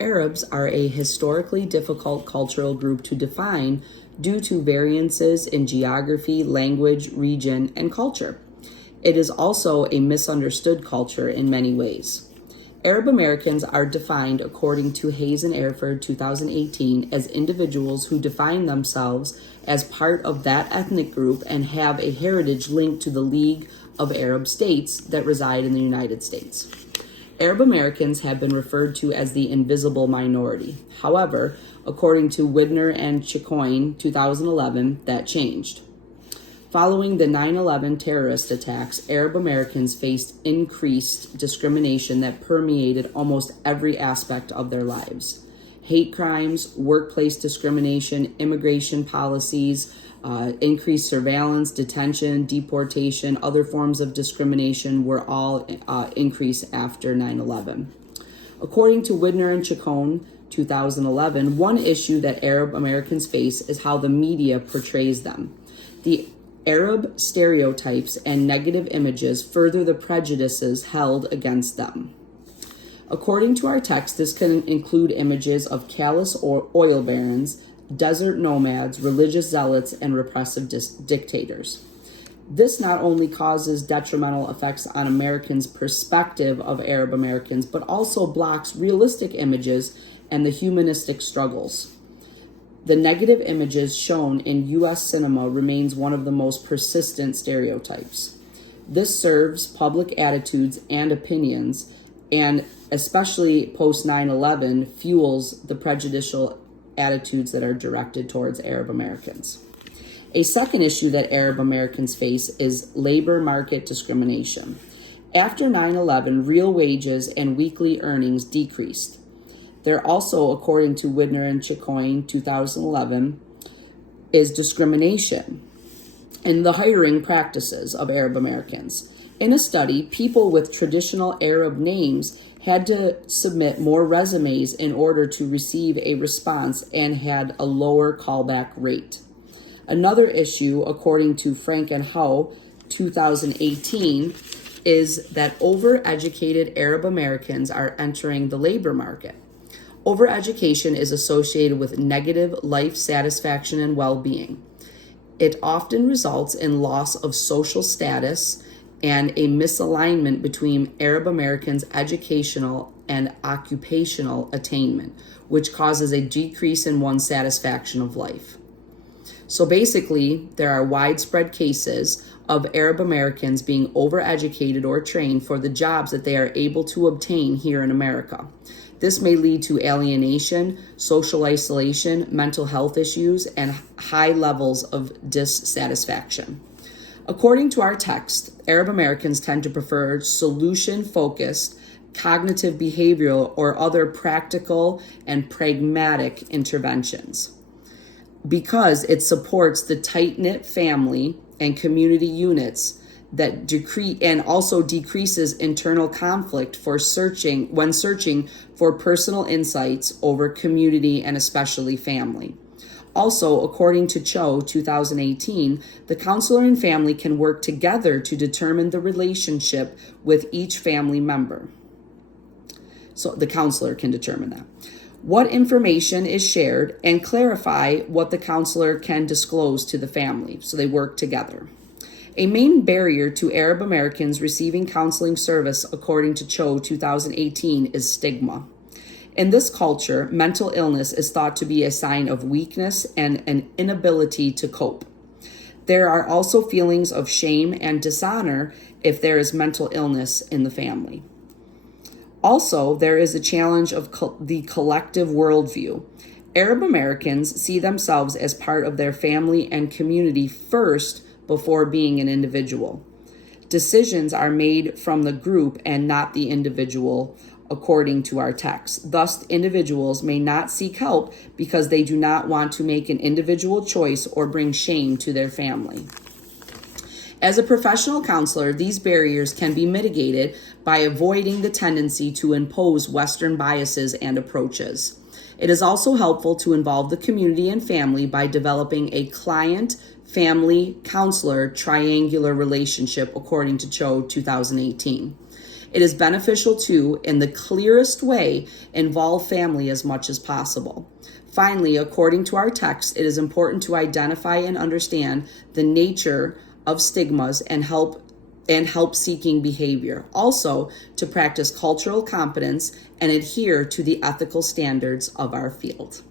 Arabs are a historically difficult cultural group to define due to variances in geography, language, region, and culture. It is also a misunderstood culture in many ways. Arab Americans are defined according to Hayes and Erford 2018 as individuals who define themselves as part of that ethnic group and have a heritage linked to the League of Arab States that reside in the United States. Arab Americans have been referred to as the invisible minority. However, according to Widner and Chicoine 2011, that changed. Following the 9/11 terrorist attacks, Arab Americans faced increased discrimination that permeated almost every aspect of their lives. Hate crimes, workplace discrimination, immigration policies, increased surveillance, detention, deportation, other forms of discrimination were all increased after 9/11. According to Widner and Chacon, 2011, one issue that Arab Americans face is how the media portrays them. The Arab stereotypes and negative images further the prejudices held against them. According to our text, this can include images of callous oil barons, desert nomads, religious zealots, and repressive dictators. This not only causes detrimental effects on Americans' perspective of Arab Americans, but also blocks realistic images and the humanistic struggles. The negative images shown in U.S. cinema remains one of the most persistent stereotypes. This serves public attitudes and opinions, and especially post 9/11 fuels the prejudicial attitudes that are directed towards Arab Americans. A second issue that Arab Americans face is labor market discrimination. After 9/11, real wages and weekly earnings decreased. There also, according to Widner and Chicoine 2011, is discrimination in the hiring practices of Arab Americans. In a study, people with traditional Arab names had to submit more resumes in order to receive a response and had a lower callback rate. Another issue, according to Frank and Howe 2018, is that overeducated Arab Americans are entering the labor market. Overeducation is associated with negative life satisfaction and well-being. It often results in loss of social status and a misalignment between Arab Americans' educational and occupational attainment, which causes a decrease in one's satisfaction of life. So basically, there are widespread cases of Arab Americans being overeducated or trained for the jobs that they are able to obtain here in America. This may lead to alienation, social isolation, mental health issues, and high levels of dissatisfaction. According to our text, Arab Americans tend to prefer solution-focused, cognitive behavioral, or other practical and pragmatic interventions because it supports the tight-knit family and community units that also decreases internal conflict when searching for personal insights over community and especially family. Also, according to Cho 2018, the counselor and family can work together to determine the relationship with each family member. So the counselor can determine that. What information is shared and clarify what the counselor can disclose to the family. So they work together. A main barrier to Arab Americans receiving counseling service, according to Cho 2018, is stigma. In this culture, mental illness is thought to be a sign of weakness and an inability to cope. There are also feelings of shame and dishonor if there is mental illness in the family. Also, there is a challenge of the collective worldview. Arab Americans see themselves as part of their family and community first before being an individual. Decisions are made from the group and not the individual, according to our text. Thus, individuals may not seek help because they do not want to make an individual choice or bring shame to their family. As a professional counselor, these barriers can be mitigated by avoiding the tendency to impose Western biases and approaches. It is also helpful to involve the community and family by developing a client-family counselor triangular relationship, according to Cho 2018. It is beneficial to, in the clearest way, involve family as much as possible. Finally, according to our text, it is important to identify and understand the nature of stigmas and help-seeking behavior. Also, to practice cultural competence and adhere to the ethical standards of our field.